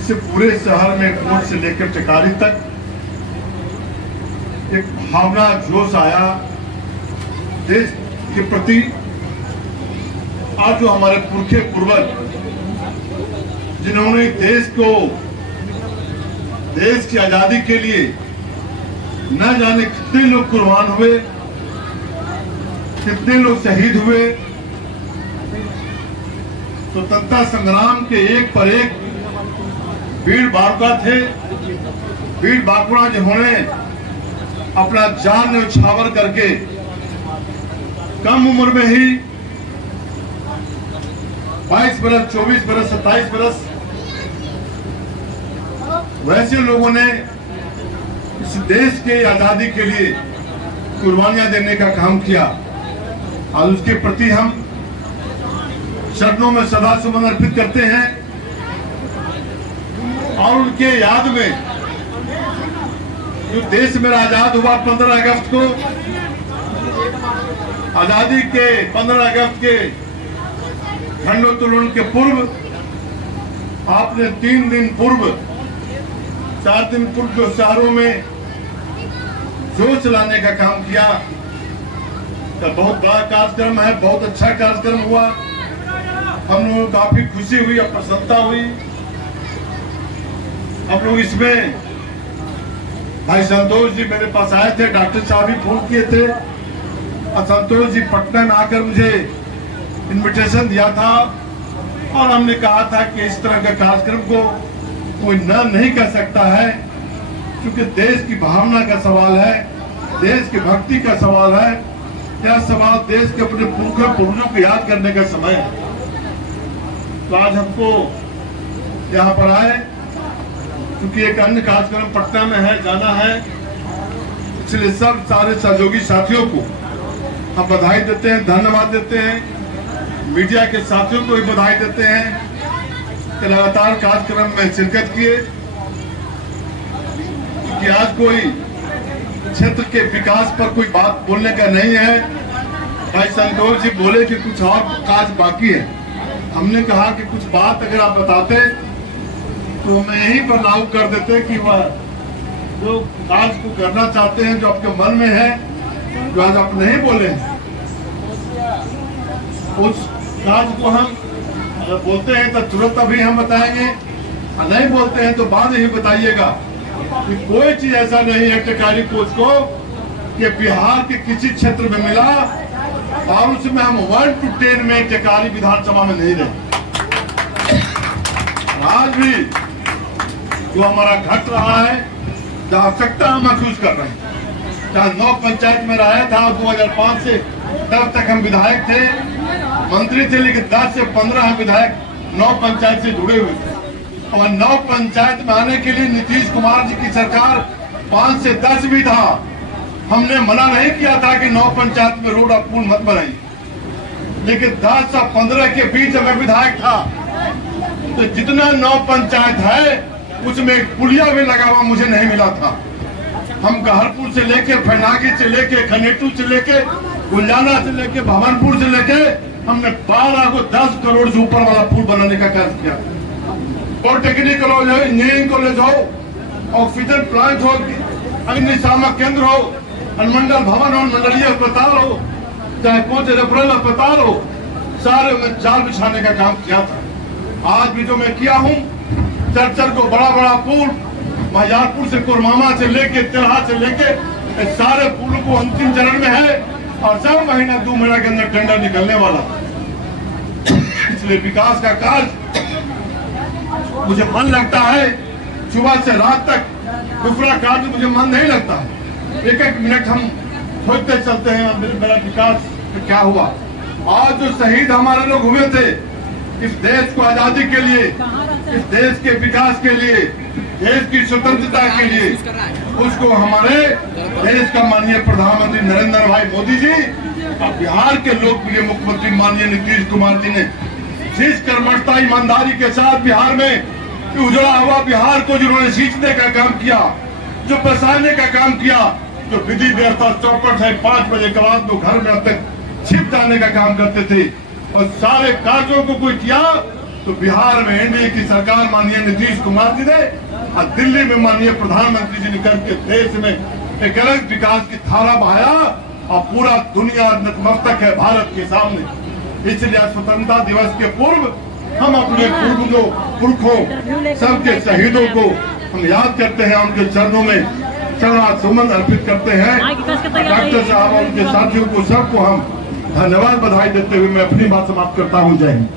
जिससे पूरे शहर में कोट से लेकर टिकारी तक एक भावना जोश आया देश के प्रति। आज जो हमारे पुरखे पूर्वज जिन्होंने देश की आजादी के लिए न जाने कितने लोग कुर्बान हुए, कितने लोग शहीद हुए, स्वतंत्रता संग्राम के एक पर एक वीर बावड़ा थे। वीर बावड़ा जिन्होंने अपना जान न्यौछावर करके कम उम्र में ही 22 बरस, 24 बरस, 27 बरस वैसे लोगों ने इस देश के आजादी के लिए कुर्बानियां देने का काम किया और उसके प्रति हम चरणों में सदा सुमन अर्पित करते हैं। और उनके याद में जो देश मेरा आजाद हुआ 15 अगस्त को, आजादी के 15 अगस्त के झंडोत्तोलन के पूर्व आपने 3 दिन पूर्व, 4 दिन पूर्व जो शहरों में जोश लाने का काम किया, तो बहुत बड़ा कार्यक्रम है, बहुत अच्छा कार्यक्रम हुआ। हम लोगों को काफी खुशी हुई और प्रसन्नता हुई। हम लोग इसमें भाई संतोष जी मेरे पास आए थे, डॉक्टर साहब भी फोन किए थे और संतोष जी पटना में आकर मुझे इनविटेशन दिया था और हमने कहा था कि इस तरह का कार्यक्रम को कोई नहीं कर सकता है, क्योंकि देश की भावना का सवाल है, देश की भक्ति का सवाल है। यह सवाल देश के अपने पुरखों पूर्वजों को याद करने का समय है। तो आज हमको यहाँ पर आए क्योंकि एक अन्य कार्यक्रम पटना में है, जाना है, इसलिए सब सारे सहयोगी साथियों को हम बधाई देते हैं, धन्यवाद देते हैं। मीडिया के साथियों को भी बधाई देते हैं कि लगातार कार्यक्रम में शिरकत किए। कि आज कोई क्षेत्र के विकास पर कोई बात बोलने का नहीं है। भाई संतोष जी बोले कि कुछ और काज बाकी है। हमने कहा कि कुछ बात अगर आप बताते तो मैं यहीं पर लागू कर देते कि वह जो काज को करना चाहते हैं, जो आपके मन में है, जो आज आप नहीं बोले हैं, उस काज को हम अगर बोलते हैं तो तुरंत अभी हम बताएंगे, और नहीं बोलते हैं तो बाद ही बताइएगा। कि कोई चीज ऐसा नहीं है टिकारी कोच को कि बिहार के किसी क्षेत्र में मिला और उसमें हम 1 to 10 में टिकारी विधानसभा में नहीं रहे। आज भी जो हमारा घट रहा है, जो आवश्यकता हम महसूस कर रहे हैं। चाहे 9 पंचायत में रहा था, 2005 से 10 तक हम विधायक थे, मंत्री थे, लेकिन 10 से 15 हम विधायक 9 पंचायत से जुड़े हुए थे। और 9 पंचायत में आने के लिए नीतीश कुमार जी की सरकार 5 से 10 भी था। हमने मना नहीं किया था कि 9 पंचायत में रोड और पुल मत बनाइए, लेकिन 10 और 15 के बीच में विधायक था। तो जितना 9 पंचायत है उसमें एक पुलिया भी लगा हुआ मुझे नहीं मिला था। हम गहरपुर से लेके, फैनागी से लेके, खनेटू से लेके, गुंजाना से लेके, भवनपुर से लेके हमने 12 को 10 करोड़ से ऊपर वाला पुल बनाने का कार्य किया। पॉलिटेक्निक कॉलेज हो, इंजीनियरिंग कॉलेज हो, ऑक्सीजन प्लांट हो, अग्निशामक केंद्र हो, अनुमंडल भवन हो, मंडलीय अस्पताल हो, चाहे कोच रेफरल अस्पताल हो, सारे में जाल बिछाने का काम किया था। आज भी जो मैं किया हूँ, चरचर को बड़ा बड़ा पुल, महियारपुर से कोरमामा से लेके, तेरहा से लेके, सारे पुल को अंतिम चरण में है और 4 महीना 2 महीना के अंदर टेंडर निकलने वाला। इसलिए विकास का कार्य मुझे मन लगता है, सुबह से रात तक दूसरा कार्य मुझे मन नहीं लगता। एक मिनट हम सोचते चलते हैं मेरा विकास में क्या हुआ। आज जो शहीद हमारे लोग हुए थे इस देश को आजादी के लिए, इस देश के विकास के लिए, देश की स्वतंत्रता के लिए, उसको हमारे देश का माननीय प्रधानमंत्री नरेंद्र भाई मोदी जी और बिहार के लोकप्रिय मुख्यमंत्री माननीय नीतीश कुमार जी ने जिस कर्मठता ईमानदारी के साथ बिहार में उजड़ा हुआ बिहार को जिन्होंने सींचने का काम किया, जो बसाने का काम किया, जो विधि व्यवस्था चौपट है, 5 बजे के बाद लोग घर में अब तक छिप जाने का काम करते थे और सारे कार्यों को कोई किया तो बिहार में एनडीए की सरकार माननीय नीतीश कुमार जी ने और दिल्ली में माननीय प्रधानमंत्री जी ने करके देश में एक अलग विकास की धारा बहाया और पूरा दुनिया नतमस्तक है भारत के सामने। इसलिए स्वतंत्रता दिवस के पूर्व हम अपने पूर्वजों पुरखों सबके शहीदों को हम याद करते हैं, उनके चरणों में सुमन अर्पित करते हैं। डॉक्टर साहब और उनके साथियों को सबको हम धन्यवाद बधाई देते हुए मैं अपनी बात समाप्त करता हूँ। जय हिंद।